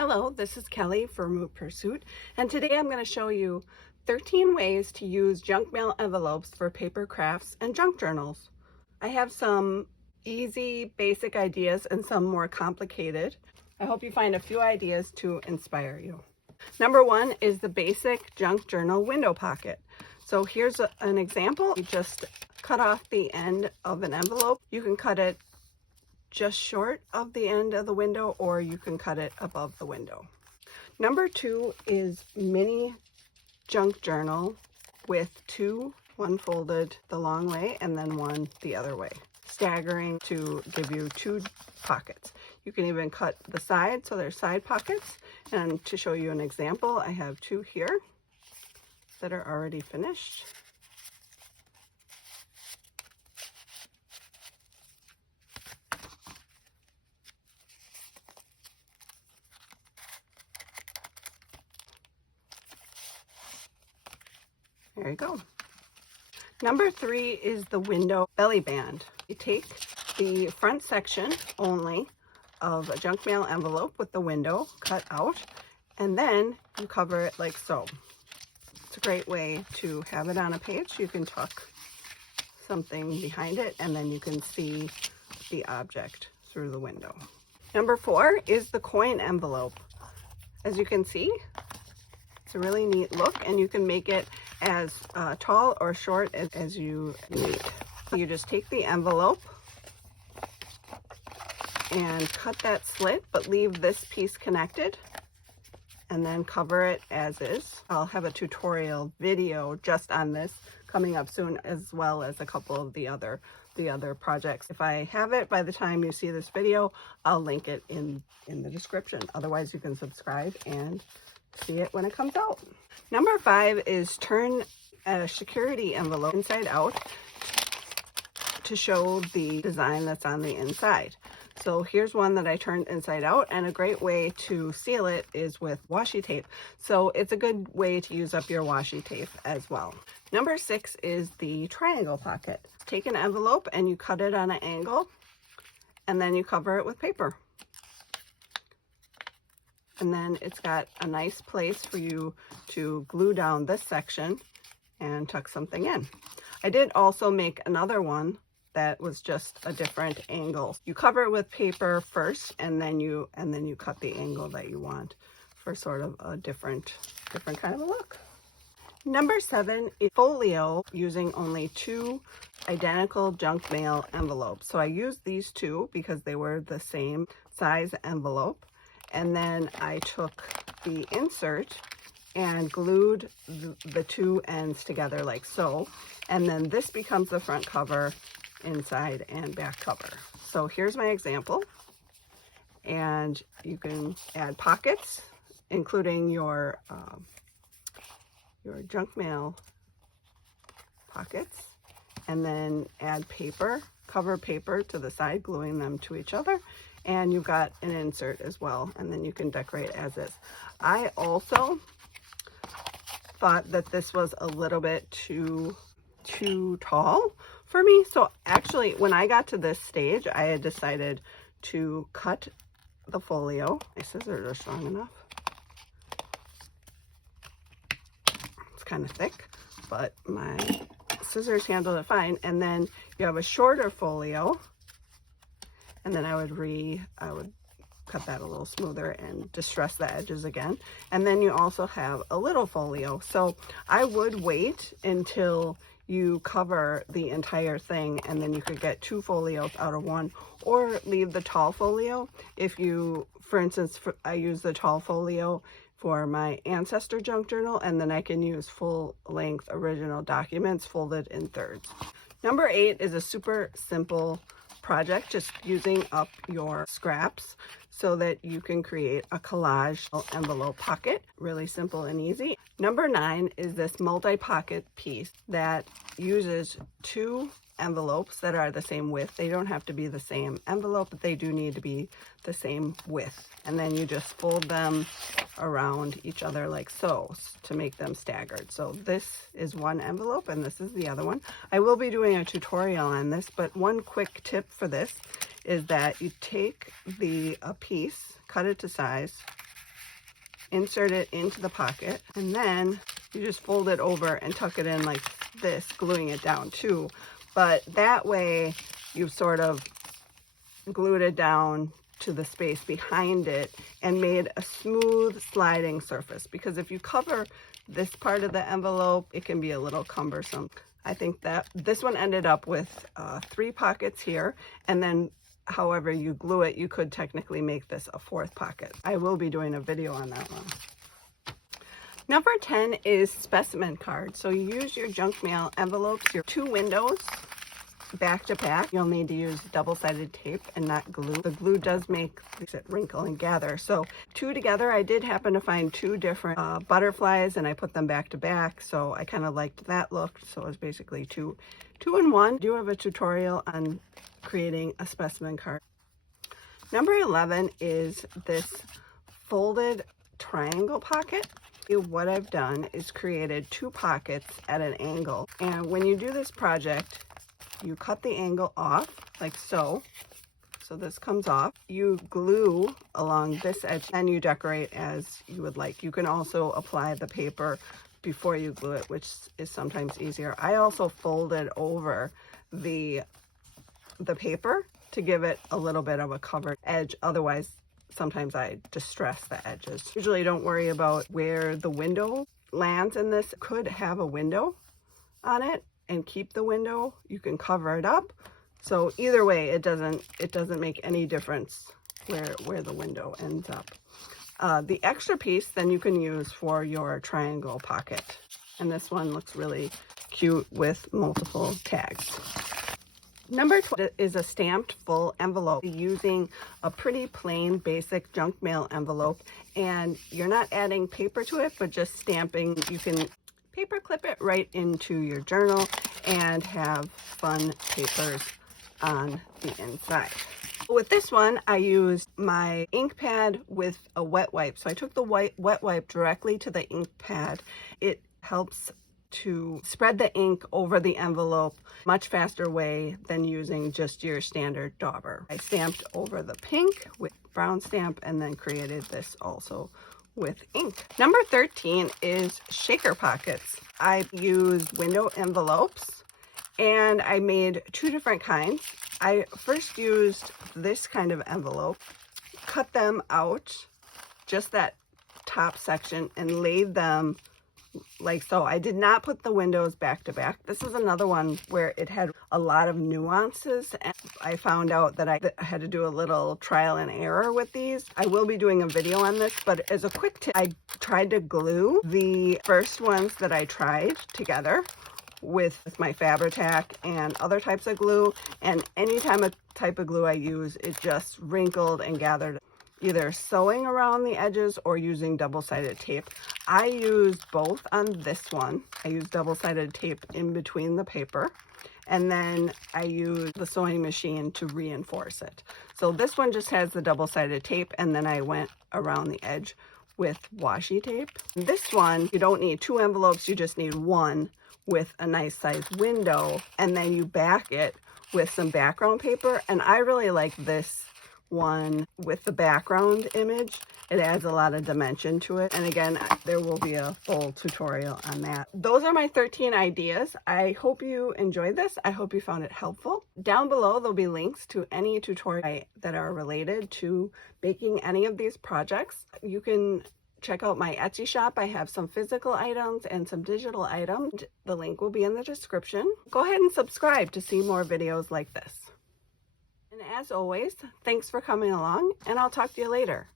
Hello, this is Kelly for Moot Pursuit, and today I'm going to show you 13 ways to use junk mail envelopes for paper crafts and junk journals. I have some easy, basic ideas and some more complicated. I hope you find a few ideas to inspire you. Number one is the basic junk journal window pocket. So here's an example. You just cut off the end of an envelope. You can cut it just short of the end of the window, or you can cut it above the window. Number two is mini junk journal with one folded the long way and then one the other way, staggering to give you two pockets. You can even cut the sides so they're side pockets. And to show you an example, I have two here that are already finished. There you go. Number three is the window belly band. You take the front section only of a junk mail envelope with the window cut out, and then you cover it like so. It's a great way to have it on a page. You can tuck something behind it, and then you can see the object through the window. Number four is the coin envelope. As you can see, it's a really neat look, and you can make it as tall or short as you need. You just take the envelope and cut that slit, but leave this piece connected, and then cover it as is. I'll have a tutorial video just on this coming up soon, as well as a couple of the other projects. If I have it by the time you see this video, I'll link it in the description. Otherwise, you can subscribe and see it when it comes out. Number five is turn a security envelope inside out to show the design that's on the inside. So here's one that I turned inside out, and a great way to seal it is with washi tape. So it's a good way to use up your washi tape as well. Number six is the triangle pocket. Take an envelope and you cut it on an angle, and then you cover it with paper. And then it's got a nice place for you to glue down this section and tuck something in. I did also make another one that was just a different angle. You cover it with paper first, and then you cut the angle that you want for sort of a different kind of a look. Number seven is folio, using only two identical junk mail envelopes. So I used these two because they were the same size envelope. And then I took the insert and glued the two ends together like so. And then this becomes the front cover, inside and back cover. So here's my example. And you can add pockets, including your junk mail pockets, and then add paper, cover paper to the side, gluing them to each other. And you've got an insert as well, and then you can decorate as is. I also thought that this was a little bit too tall for me. So actually, when I got to this stage, I had decided to cut the folio. My scissors are strong enough. It's kind of thick, but my scissors handled it fine. And then you have a shorter folio, and then I would cut that a little smoother and distress the edges again. And then you also have a little folio. So I would wait until you cover the entire thing, and then you could get two folios out of one, or leave the tall folio. If you, for instance, I use the tall folio for my ancestor junk journal, and then I can use full-length original documents folded in thirds. Number eight is a super simple project, just using up your scraps so that you can create a collage envelope pocket. Really simple and easy. Number nine is this multi-pocket piece that uses two envelopes that are the same width. They don't have to be the same envelope, but they do need to be the same width. And then you just fold them around each other like so to make them staggered. So this is one envelope and this is the other one. I will be doing a tutorial on this, but one quick tip for this is that you take a piece, cut it to size, insert it into the pocket, and then you just fold it over and tuck it in like this, gluing it down too. But that way you've sort of glued it down to the space behind it and made a smooth sliding surface, because if you cover this part of the envelope, it can be a little cumbersome. I think that this one ended up with 3 pockets here, and then however you glue it, you could technically make this a 4th pocket. I will be doing a video on that one. Number 10 is specimen card. So you use your junk mail envelopes, your 2 windows, back to back. You'll need to use double-sided tape and not glue. The glue does make it wrinkle and gather. So 2 together. I did happen to find 2 different butterflies, and I put them back to back. So I kind of liked that look. So it was basically two in one. I do have a tutorial on creating a specimen card. Number 11 is this folded triangle pocket. What I've done is created 2 pockets at an angle. And when you do this project, you cut the angle off like so. So this comes off. You glue along this edge and you decorate as you would like. You can also apply the paper before you glue it, which is sometimes easier. I also folded over the paper to give it a little bit of a covered edge. Otherwise, sometimes I distress the edges. Usually don't worry about where the window lands in this. Could have a window on it and keep the window. You can cover it up. So either way, it doesn't make any difference where the window ends up. The extra piece then you can use for your triangle pocket. And this one looks really cute with multiple tags. Number 12 is a stamped full envelope using a pretty plain basic junk mail envelope, and you're not adding paper to it, but just stamping. You can paper clip it right into your journal and have fun papers on the inside. With this one, I used my ink pad with a wet wipe. So I took the wet wipe directly to the ink pad. It helps to spread the ink over the envelope much faster way than using just your standard dauber. I stamped over the pink with brown stamp and then created this also with ink. Number 13 is shaker pockets. I used window envelopes and I made 2 different kinds. I first used this kind of envelope, cut them out, just that top section, and laid them like so. I did not put the windows back to back. This is another one where it had a lot of nuances, and I found out that I had to do a little trial and error with these. I will be doing a video on this, but as a quick tip, I tried to glue the first ones that I tried together with my Fabri-Tac and other types of glue, and any type of glue I use, it just wrinkled and gathered. Either sewing around the edges or using double-sided tape. I used both on this one. I used double-sided tape in between the paper, and then I used the sewing machine to reinforce it. So this one just has the double-sided tape, and then I went around the edge with washi tape. This one, you don't need 2 envelopes, you just need 1 with a nice sized window, and then you back it with some background paper. And I really like this one with the background image. It adds a lot of dimension to it, and again, there will be a full tutorial on that. Those are my 13 ideas. I hope you enjoyed this. I hope you found it helpful. Down below there'll be links to any tutorials that are related to baking any of these projects. You can check out my Etsy shop. I have some physical items and some digital items. The link will be in the description. Go ahead and subscribe to see more videos like this. And as always, thanks for coming along, and I'll talk to you later.